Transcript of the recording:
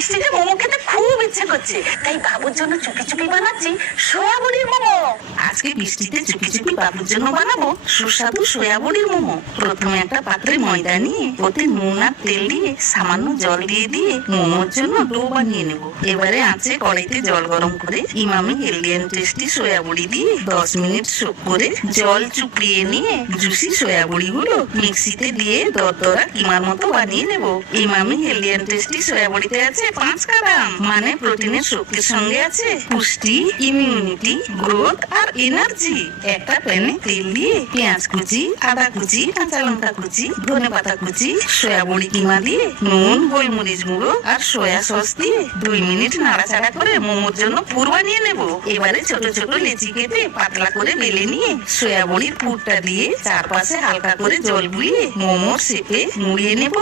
বৃষ্টিতে মোমো খেতে খুব ইচ্ছে করছে, তাই বাবুর জন্য চুপি চুপি বানাচ্ছি সয়াবড়ির মোমো। আজকে বৃষ্টিতে চুপি চুপি বাবুর জন্য বানাবো সুস্বাদু সয়াবড়ির মোমো। প্রথমে একটা পাত্রে ময়দা নিয়ে ওতে নুন আর তেল দিয়ে সামান্য জল দিয়ে মোমোর জন্য ডো বানিয়ে নেব। এবারে আছে কড়াইতে জল গরম করে ইমামি হেলদি এন্ড টেস্টি সয়াবড়ি দিয়ে 10 মিনিট সোক করে জল চুপিয়ে নিয়ে জুসি সয়াবড়ি গুলো মিক্সিতে দিয়ে দরদরা কিমার মতো বানিয়ে নেব। ইমামি হেলদি এন্ড টেস্টি সয়াবড়িতে আছে 5 কাদাম, মানে প্রোটিনের শক্তির সঙ্গে আছে পুষ্টি, ইমিউনিটি, গ্রোথ আর এনার্জি। একটা প্যানে তেল দিয়ে পেঁয়াজ কুচি, আদা কুচি, কাঁচা লঙ্কা কুচি, ধনেপাতা কুচি, সয়াবড়ি কিমা দিয়ে নুন, গোলমরিচ গুঁড়ো আর সয়া সস দিয়ে 2 মিনিট নাড়াচাড়া করে মোমোর জন্য পুর বানিয়ে নেব। এবারে ছোট ছোট লেচি কেটে পাতলা করে বেলে নিয়ে সয়াবড়ির পুরটা দিয়ে চারপাশে হালকা করে জল বুলিয়ে মোমোর শেপে মুড়িয়ে নেব।